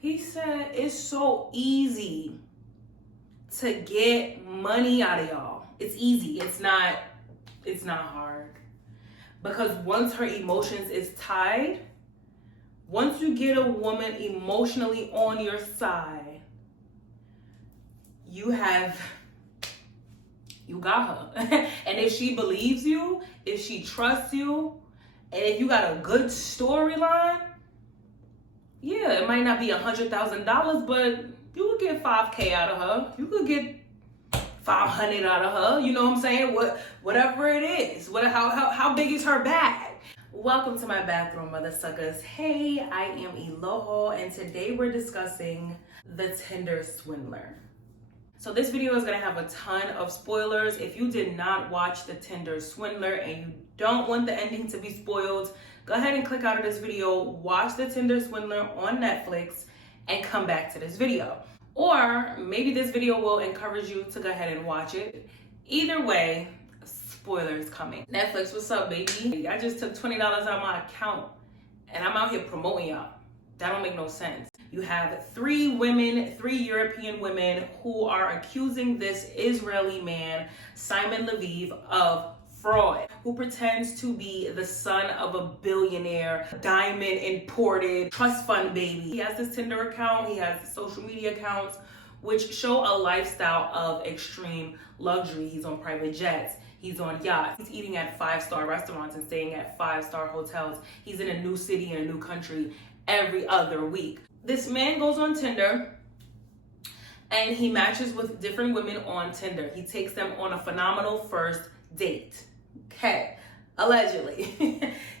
He said it's so easy to get money out of y'all. It's easy. It's not hard. Because once her emotions is tied, once you get a woman emotionally on your side, you got her. And if she believes you, if she trusts you, and if you got a good storyline, yeah, it might not be $100,000, but you could get $5K out of her. You could get $500 out of her. You know what I'm saying? Whatever it is. How big is her bag? Welcome to my bathroom, mother suckers. Hey, I am Eloho, and today we're discussing the Tinder Swindler. So this video is gonna have a ton of spoilers. If you did not watch the Tinder Swindler and you don't want the ending to be spoiled, go ahead and click out of this video, watch the Tinder Swindler on Netflix, and come back to this video. Or maybe this video will encourage you to go ahead and watch it. Either way, spoilers coming. Netflix, what's up, baby? I just took $20 out of my account and I'm out here promoting y'all. That don't make no sense. You have three European women who are accusing this Israeli man, Simon Leviev, of fraud, who pretends to be the son of a billionaire, diamond imported trust fund baby. He has this Tinder account, he has social media accounts, which show a lifestyle of extreme luxury. He's on private jets, he's on yachts, he's eating at 5-star restaurants and staying at 5-star hotels. He's in a new city, in a new country every other week. This man goes on Tinder and he matches with different women on Tinder. He takes them on a phenomenal first date. Okay, allegedly.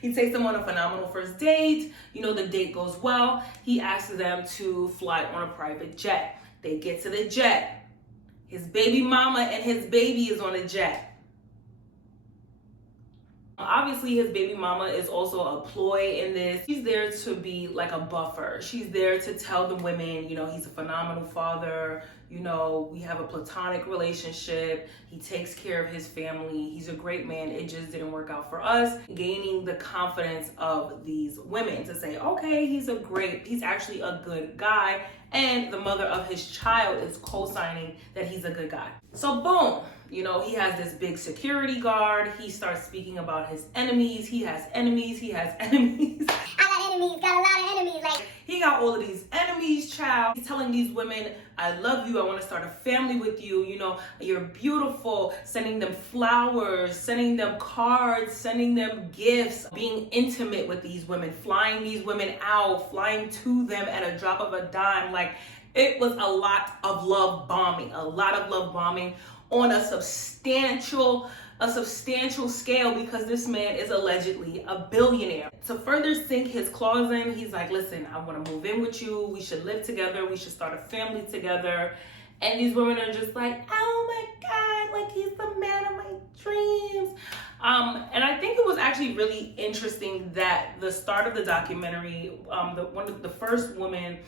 He takes them on a phenomenal first date. You know, the date goes well. He asks them to fly on a private jet. They get to the jet. His baby mama and his baby is on the jet. Obviously, his baby mama is also a ploy in this. She's there to be like a buffer. She's there to tell the women, you know, he's a phenomenal father. You know, we have a platonic relationship. He takes care of his family. He's a great man. It just didn't work out for us. Gaining the confidence of these women to say, okay, he's actually a good guy. And the mother of his child is co-signing that he's a good guy. So boom, you know, he has this big security guard. He starts speaking about his enemies. He has enemies. I got enemies, got a lot of enemies. Like, he got all of these enemies, child. He's telling these women, I love you. I want to start a family with you. You know, you're beautiful. Sending them flowers, sending them cards, sending them gifts, being intimate with these women, flying these women out, flying to them at a drop of a dime. Like, it was a lot of love bombing on a substantial scale, because this man is allegedly a billionaire. To further sink his claws in, he's like, listen, I want to move in with you. We should live together. We should start a family together. And these women are just like, oh my God, like, he's the man of my dreams. And I think it was actually really interesting that the start of the documentary, the first woman,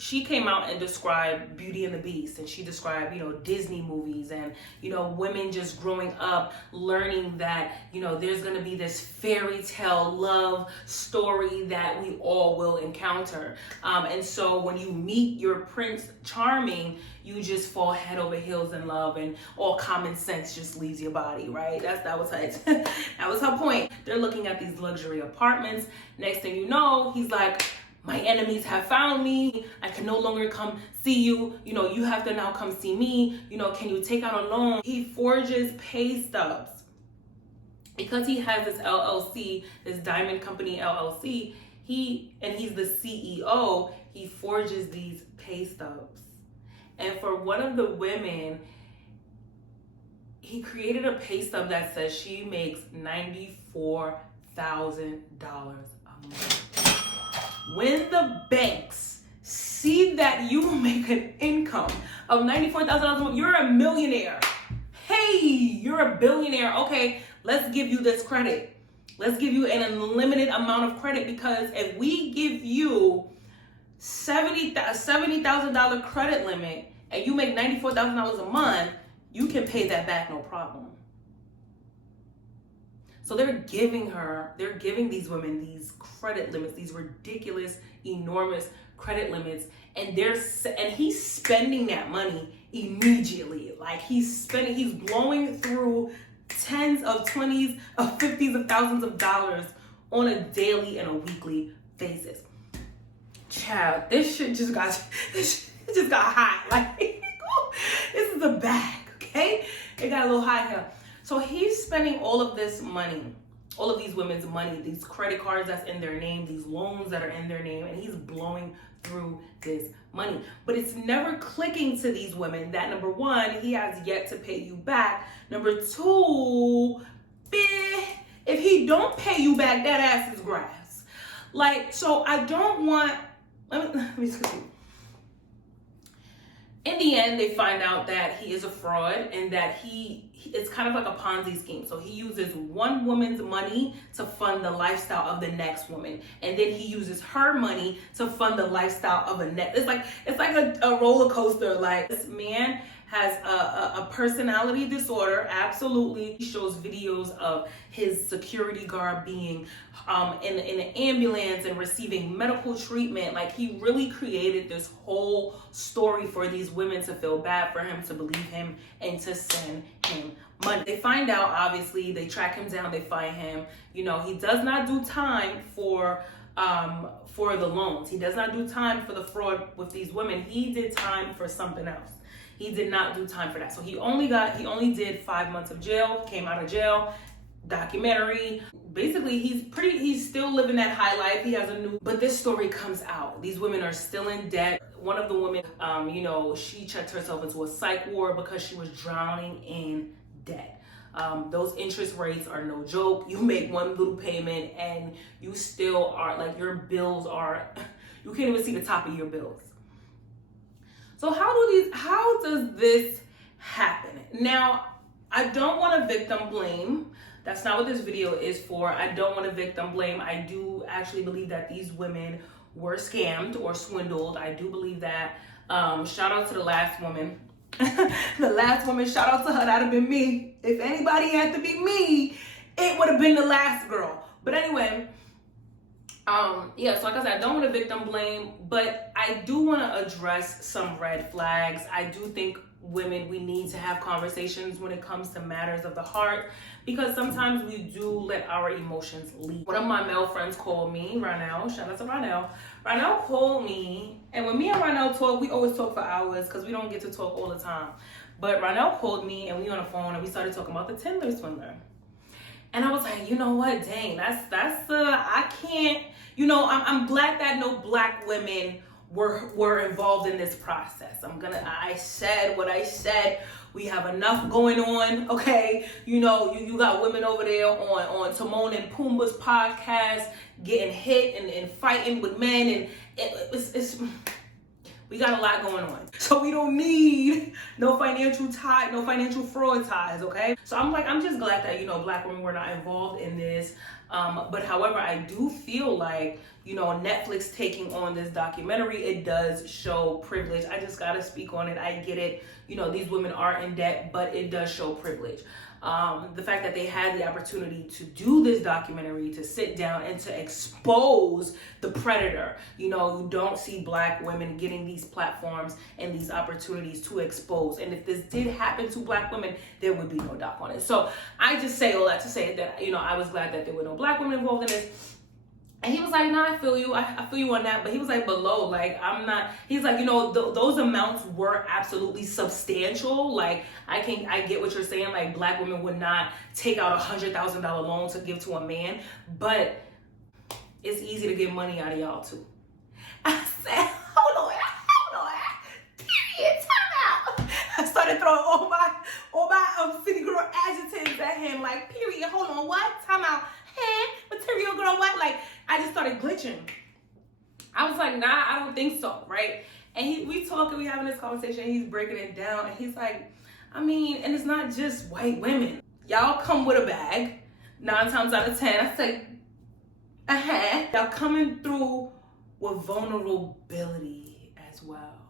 she came out and described Beauty and the Beast, and she described, you know, Disney movies and, you know, women just growing up learning that, you know, there's going to be this fairy tale love story that we all will encounter. And so when you meet your Prince Charming, you just fall head over heels in love and all common sense just leaves your body, right? That was her point. They're looking at these luxury apartments. Next thing you know, he's like, my enemies have found me. I can no longer come see you. You know, you have to now come see me. You know, can you take out a loan? He forges pay stubs. Because he has this LLC, this diamond company LLC, he's the CEO, he forges these pay stubs. And for one of the women, he created a pay stub that says she makes $94,000 a month. When the banks see that you make an income of $94,000 a month, you're a millionaire. Hey, you're a billionaire. Okay, let's give you this credit. Let's give you an unlimited amount of credit, because if we give you $70,000 credit limit and you make $94,000 a month, you can pay that back no problem. So they're giving these women these credit limits, these ridiculous, enormous credit limits. and he's spending that money immediately. Like he's blowing through tens of twenties of fifties of thousands of dollars on a daily and a weekly basis. Child, this shit just got hot. Like this is a bag, okay? It got a little hot here. So he's spending all of this money, all of these women's money, these credit cards that's in their name, these loans that are in their name, and he's blowing through this money. But it's never clicking to these women that, number one, he has yet to pay you back. Number two, if he don't pay you back, that ass is grass. Like, so I don't want, let me see. In the end, they find out that he is a fraud and that it's kind of like a Ponzi scheme. So he uses one woman's money to fund the lifestyle of the next woman. And then he uses her money to fund the lifestyle of a next. It's like a roller coaster. Like, this man has a personality disorder. Absolutely. He shows videos of his security guard being in an ambulance and receiving medical treatment. Like, he really created this whole story for these women to feel bad for him, to believe him, and to send him money. They find out, obviously, they track him down, they find him. You know, he does not do time for the loans. He does not do time for the fraud with these women. He did time for something else. He did not do time for that. So he only did 5 months of jail, came out of jail, documentary. Basically, he's still living that high life. He has but this story comes out. These women are still in debt. One of the women, she checked herself into a psych ward because she was drowning in debt. Those interest rates are no joke. You make one little payment and you still are, like, your bills are, you can't even see the top of your bills. So how does this happen? Now, I don't want to victim blame. That's not what this video is for. I don't want to victim blame. I do actually believe that these women were scammed or swindled. I do believe that. Shout out to the last woman. The last woman, shout out to her. That'd have been me. If anybody had to be me, it would have been the last girl. But anyway, so like I said, I don't want to victim blame, but I do want to address some red flags. I do think women, we need to have conversations when it comes to matters of the heart, because sometimes we do let our emotions lead. One of my male friends called me, Ronell, shout out to Ronell. Ronell called me, and when me and Ronell talk, we always talk for hours because we don't get to talk all the time. But Ronell called me, and we on the phone, and we started talking about the Tinder Swindler. And I was like, you know what, dang, I can't, I'm glad that no Black women were involved in this process. I said what I said. We have enough going on, okay? You got women over there on Timon and Pumbaa's podcast getting hit and fighting with men, and it's we got a lot going on. So we don't need no financial fraud ties, okay? So I'm just glad that, Black women were not involved in this. But however, I do feel like, Netflix taking on this documentary, it does show privilege. I just gotta speak on it. I get it. These women are in debt, but it does show privilege. The fact that they had the opportunity to do this documentary, to sit down and to expose the predator. You don't see Black women getting these platforms and these opportunities to expose. And if this did happen to Black women, there would be no doc on it. So I just say all that to say that, I was glad that there were no Black women involved in this. And he was like, nah, I feel you. I feel you on that. But he was like, below, like, I'm not, he's like, those amounts were absolutely substantial. Like, I get what you're saying. Like, Black women would not take out $100,000 loan to give to a man. But it's easy to get money out of y'all, too. I said, hold on. Period, time out. I started throwing all my city girl adjectives at him. Like, period, hold on, what? Time out. Hey, material girl, what? Like, I just started glitching. I was like, nah, I don't think so, right? And we talking, we having this conversation, and he's breaking it down, and he's like, and it's not just white women. Y'all come with a bag, 9 times out of 10. I say, y'all coming through with vulnerability as well.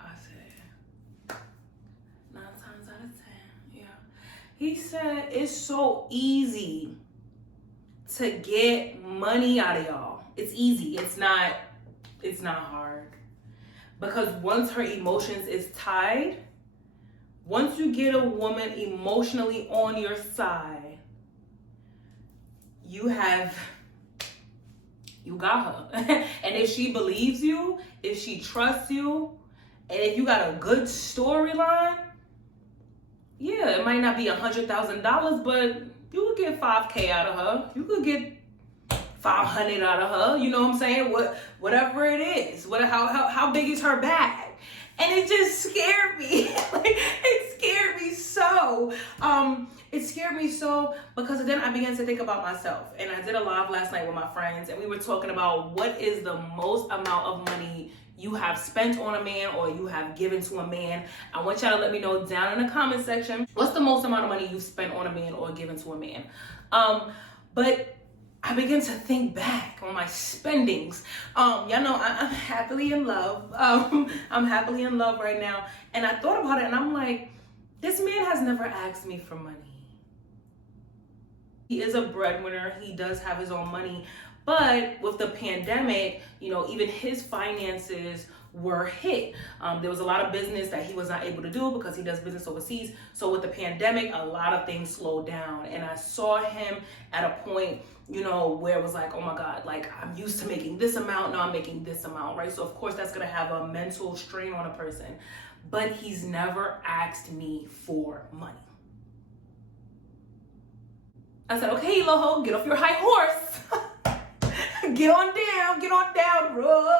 I said, 9 times out of 10, yeah. He said, it's so easy to get money out of y'all. It's easy. It's not It's not hard. Because once her emotions is tied, once you get a woman emotionally on your side, you got her. And if she believes you, if she trusts you, and if you got a good storyline, yeah, it might not be $100,000, but you could get $5K out of her. You could get $500 out of her. You know what I'm saying? Whatever it is. How big is her bag? And it just scared me. It scared me so. It scared me so because then I began to think about myself. And I did a live last night with my friends, and we were talking about what is the most amount of money you have spent on a man or you have given to a man. I want y'all to let me know down in the comment section, what's the most amount of money you've spent on a man or given to a man? But I began to think back on my spendings. Y'all know I'm happily in love. I'm happily in love right now. And I thought about it and I'm like, this man has never asked me for money. He is a breadwinner. He does have his own money. But with the pandemic, even his finances were hit. There was a lot of business that he was not able to do because he does business overseas. So with the pandemic, a lot of things slowed down. And I saw him at a point, where it was like, oh my God, like I'm used to making this amount, now I'm making this amount, right? So of course that's gonna have a mental strain on a person. But he's never asked me for money. I said, okay, Loho, get off your high horse. Get on down, bro.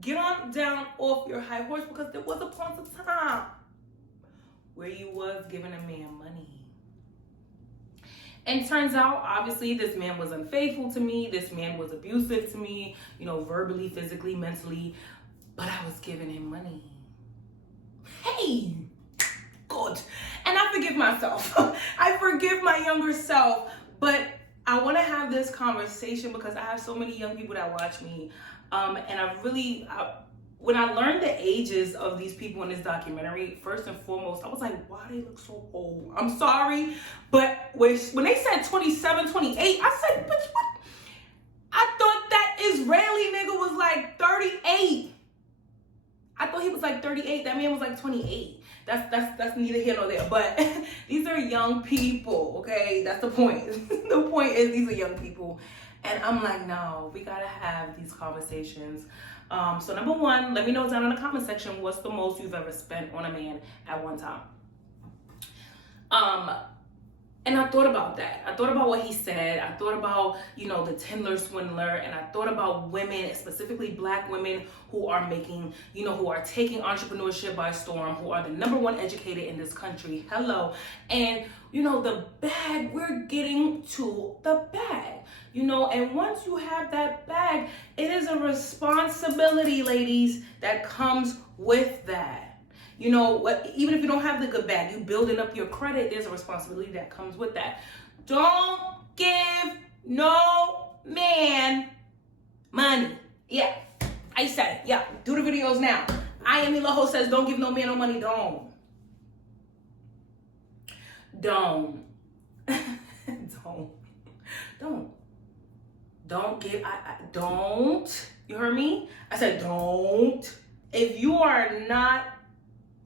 Get on down off your high horse, because there was a point of time where you was giving a man money. And turns out, obviously, this man was unfaithful to me. This man was abusive to me, verbally, physically, mentally. But I was giving him money. Hey, good. And I forgive myself. I forgive my younger self. But I want to have this conversation because I have so many young people that watch me. And when I learned the ages of these people in this documentary, first and foremost, I was like, why they look so old? I'm sorry, but when they said 27, 28, I said, bitch, what? I thought that Israeli nigga was like 38. I thought he was like 38. That man was like 28. That's neither here nor there. But these are young people, okay? That's the point. The point is these are young people. And I'm like, no, we gotta have these conversations. So number one, let me know down in the comment section, what's the most you've ever spent on a man at one time? And I thought about that. I thought about what he said. I thought about, the Tinder swindler. And I thought about women, specifically Black women who are making, who are taking entrepreneurship by storm, who are the #1 educated in this country. Hello. And, the bag, we're getting to the bag. And once you have that bag, it is a responsibility, ladies, that comes with that. Even if you don't have the good bag, you building up your credit, there's a responsibility that comes with that. Don't give no man money. Yeah, I said it. Yeah, do the videos now. I Am Loho says, don't give no man no money. Don't. Don't give, don't. You heard me? I said, don't. If you are not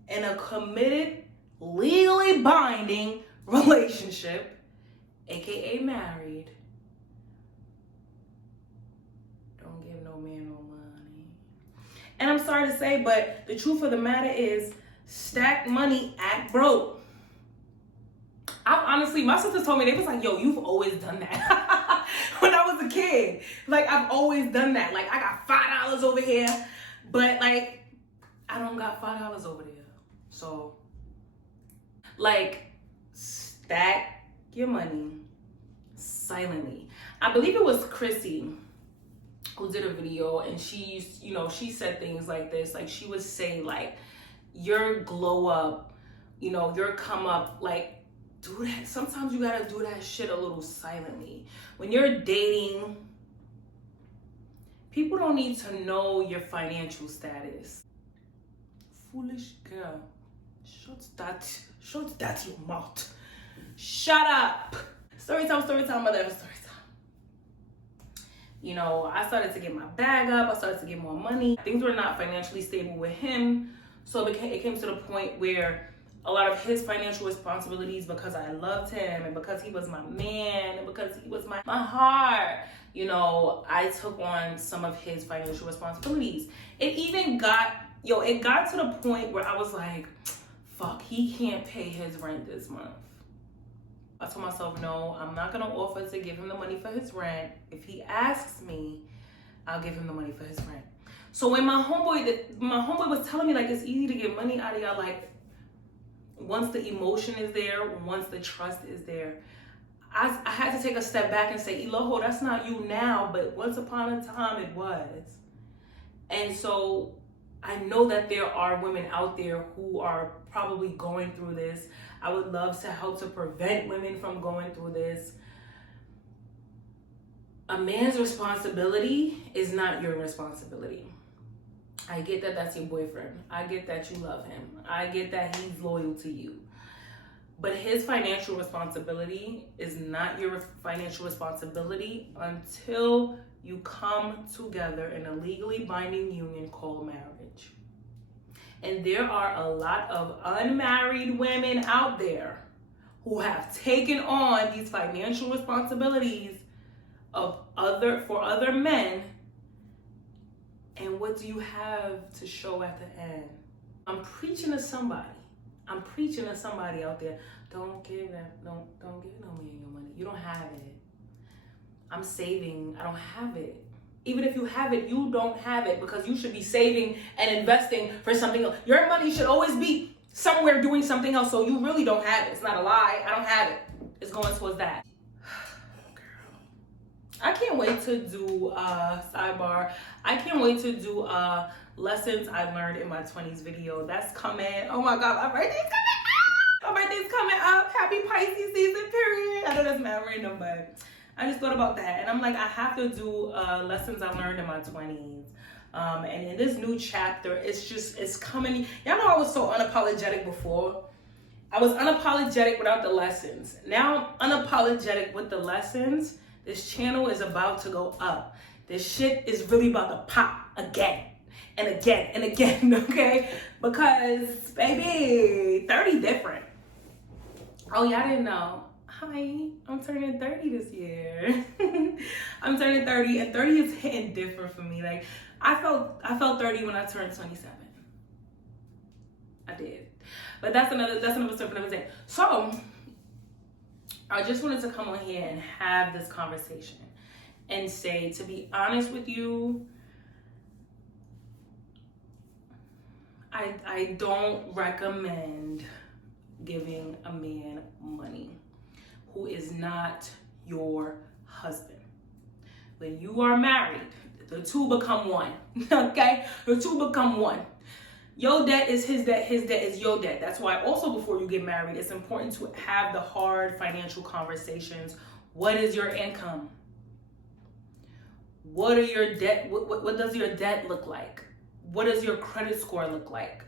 in a committed, legally binding relationship, aka married, don't give no man no money. And I'm sorry to say, but the truth of the matter is, stack money, act broke. Honestly, my sisters told me, they was like, yo, you've always done that. When I was a kid, like, I've always done that. Like, I got $5 over here, but like, I don't got $5 over there. So, like, stack your money silently. I believe it was Chrissy who did a video, and she said things like this. Like, she would say, like, your glow up, your come up, like, do that. Sometimes you gotta do that shit a little silently. When you're dating, people don't need to know your financial status. Foolish girl. Shut that your mouth. Shut up. Story time, mother, story time. You know, I started to get my bag up. I started to get more money. Things were not financially stable with him. So it came to the point where a lot of his financial responsibilities, because I loved him and because he was my man and because he was my heart, you know, I took on some of his financial responsibilities. It even got to the point where I was like, fuck, he can't pay his rent this month. I told myself, no, I'm not gonna offer to give him the money for his rent. If he asks me, I'll give him the money for his rent. So when my homeboy was telling me, like, it's easy to get money out of y'all, like, once the emotion is there, once the trust is there, I had to take a step back and say, Eloho, that's not you now, but once upon a time it was. And so I know that there are women out there who are probably going through this. I would love to help to prevent women from going through this. A man's responsibility is not your responsibility. I get that that's your boyfriend. I get that you love him. I get that he's loyal to you. But his financial responsibility is not your financial responsibility until you come together in a legally binding union called marriage. And there are a lot of unmarried women out there who have taken on these financial responsibilities for other men. And what do you have to show at the end? I'm preaching to somebody out there. Don't give no man your money. You don't have it. I'm saving. I don't have it. Even if you have it, you don't have it, because you should be saving and investing for something else. Your money should always be somewhere doing something else, so you really don't have it. It's not a lie. I don't have it. It's going towards that. I can't wait to do sidebar. I can't wait to do lessons I learned in my 20s video. That's coming. Oh my God, my birthday's coming up. My birthday's coming up. Happy Pisces season, period. I know that's mad random, but I just thought about that. And I'm like, I have to do lessons I learned in my 20s. And in this new chapter, it's coming. Y'all know I was so unapologetic before. I was unapologetic without the lessons. Now I'm unapologetic with the lessons. This channel is about to go up. This shit is really about to pop again and again and again, okay? Because, baby, 30 different. Oh, y'all didn't know. Hi, I'm turning 30 this year. I'm turning 30, and 30 is hitting different for me. Like, I felt 30 when I turned 27. I did. But that's another story for another day. So, I just wanted to come on here and have this conversation and say, to be honest with you, I don't recommend giving a man money who is not your husband. When you are married, the two become one, okay? The two become one. Your debt is his debt is your debt. That's why also before you get married, it's important to have the hard financial conversations. What is your income? What are your debt? What does your debt look like? What does your credit score look like?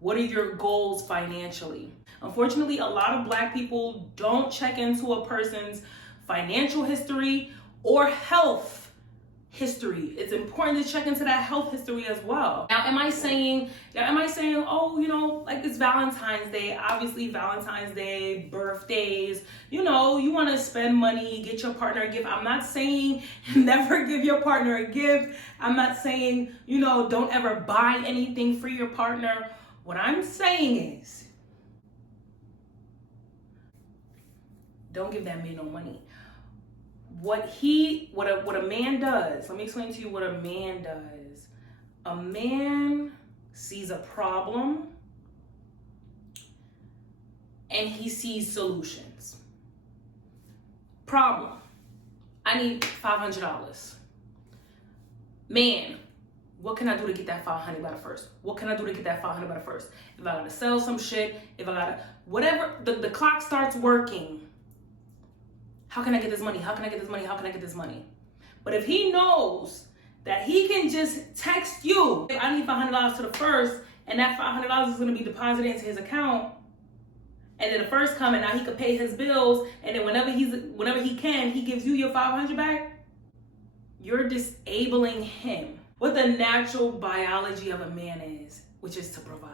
What are your goals financially? Unfortunately, a lot of Black people don't check into a person's financial history or health history. It's important to check into that health history as well. Now, am I saying, oh, you know, like it's Valentine's Day, obviously Valentine's Day, birthdays, you know, you want to spend money, get your partner a gift. I'm not saying never give your partner a gift. I'm not saying, you know, don't ever buy anything for your partner. What I'm saying is, don't give that man no money. What a man does, let me explain to you what a man does. A man sees a problem and he sees solutions. Problem, I need $500. Man, what can I do to get that $500 by the first? What can I do to get that $500 by the first? If I gotta sell some shit, if I gotta, whatever, the clock starts working. How can I get this money? How can I get this money? How can I get this money? But if he knows that he can just text you, if I need $500 to the first, and that $500 is going to be deposited into his account, and then the first come and now he could pay his bills, and then whenever he can, he gives you your $500 back. you're disabling him. What the natural biology of a man is, which is to provide.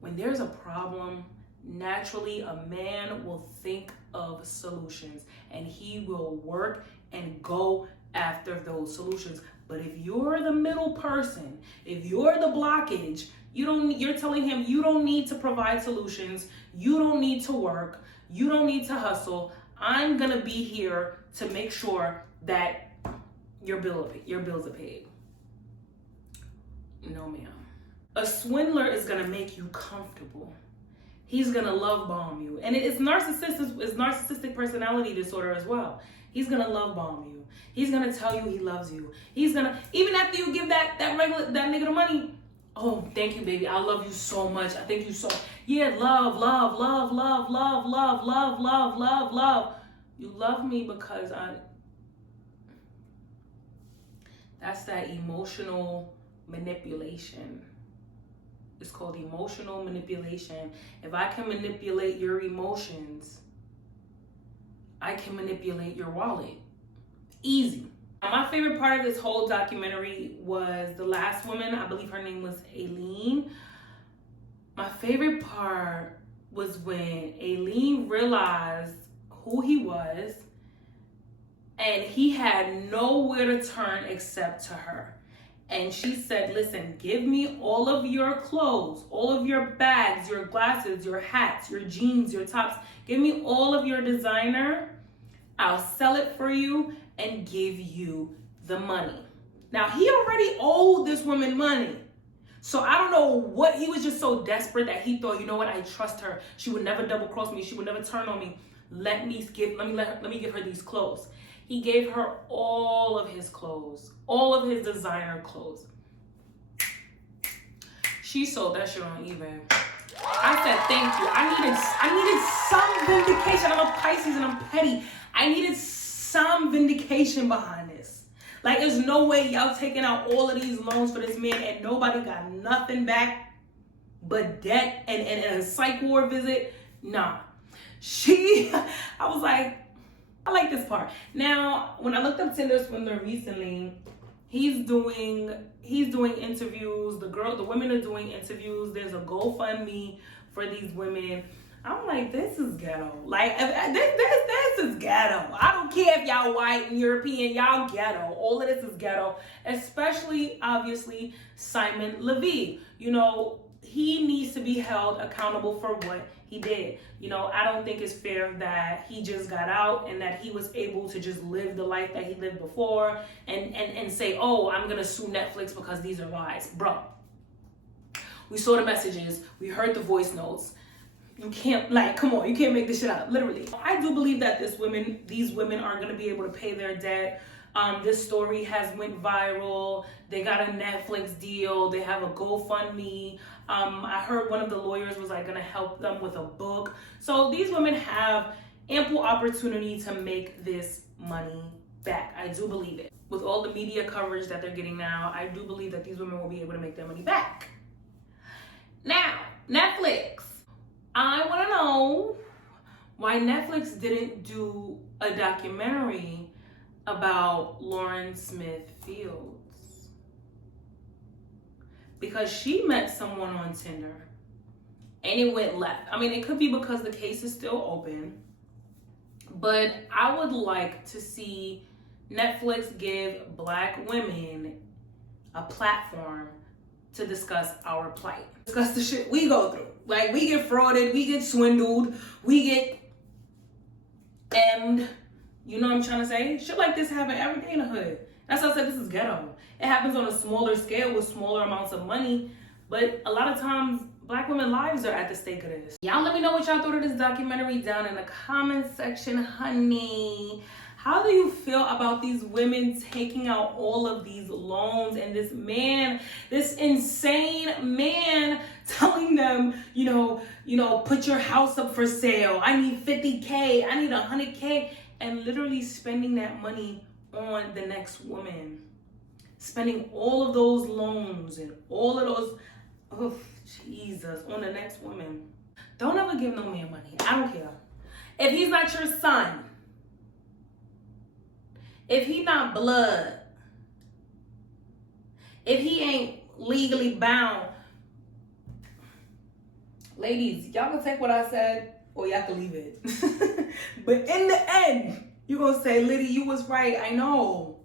When there's a problem, naturally a man will think of solutions and he will work and go after those solutions. But if you're the middle person, if you're the blockage, you're telling him you don't need to provide solutions, you don't need to work, you don't need to hustle. I'm gonna be here to make sure that your bills are paid. No, ma'am. A swindler is gonna make you comfortable. He's gonna love bomb you, and it's narcissistic personality disorder as well. He's gonna love bomb you. He's gonna tell you he loves you. He's gonna, even after you give that nigga the money. Oh, thank you, baby. I love you so much. I thank you so. Yeah, love. You love me because that's that emotional manipulation. It's called emotional manipulation. If I can manipulate your emotions, I can manipulate your wallet. Easy. My favorite part of this whole documentary was the last woman. I believe her name was Aileen. My favorite part was when Aileen realized who he was and he had nowhere to turn except to her. And she said, listen, give me all of your clothes, all of your bags, your glasses, your hats, your jeans, your tops. Give me all of your designer. I'll sell it for you and give you the money. Now, he already owed this woman money. So I don't know what, he was just so desperate that he thought, you know what, I trust her. She would never double cross me. She would never turn on me. Let me give her these clothes. He gave her all of his clothes, all of his designer clothes. She sold that shit on eBay. I said, thank you. I needed some vindication. I'm a Pisces and I'm petty. I needed some vindication behind this. Like, there's no way y'all taking out all of these loans for this man and nobody got nothing back but debt and a psych ward visit. Nah. I was like, I like this part. Now, when I looked up Tinder Swindler recently, he's doing interviews. The women are doing interviews. There's a GoFundMe for these women. I'm like, this is ghetto. Like, this is ghetto. I don't care if y'all white and European, y'all ghetto. All of this is ghetto. Especially, obviously, Simon Levy. You know, he needs to be held accountable for what he did. You know, I don't think it's fair that he just got out and that he was able to just live the life that he lived before and say, oh, I'm gonna sue Netflix because these are lies. Bro, we saw the messages, we heard the voice notes. You can't, like, come on, you can't make this shit up, literally. I do believe that these women are gonna be able to pay their debt. This story has went viral. They got a Netflix deal. They have a GoFundMe. I heard one of the lawyers was like gonna help them with a book. So these women have ample opportunity to make this money back. I do believe it. With all the media coverage that they're getting now, I do believe that these women will be able to make their money back. Now, Netflix. I wanna know why Netflix didn't do a documentary about Lauren Smith Fields. Because she met someone on Tinder and it went left. I mean, it could be because the case is still open, but I would like to see Netflix give Black women a platform to discuss our plight. Discuss the shit we go through. Like, we get frauded, we get swindled, we get emmed. You know what I'm trying to say? Shit like this happen every day in the hood. That's why I said this is ghetto. It happens on a smaller scale with smaller amounts of money, but a lot of times Black women's lives are at the stake of this. Y'all let me know what y'all thought of this documentary down in the comment section, honey. How do you feel about these women taking out all of these loans and this man, this insane man telling them, you know, put your house up for sale. I need 50K, I need 100K. And literally spending that money on the next woman. Spending all of those loans and all of those, oh, Jesus, on the next woman. Don't ever give no man money. I don't care. If he's not your son, If he not blood, if he ain't legally bound, ladies, y'all can take what I said or y'all can leave it. But in the end, you gonna say, Liddy, you was right, I know.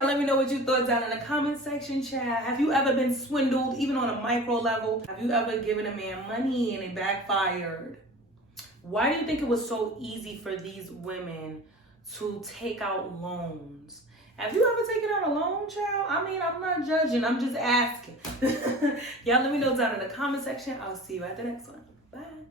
Let me know what you thought down in the comment section, chat. Have you ever been swindled, even on a micro level? Have you ever given a man money and it backfired? Why do you think it was so easy for these women to take out loans? Have you ever taken out a loan, child? I mean, I'm not judging, I'm just asking. Y'all let me know down in the comment section. I'll see you at the next one. Bye.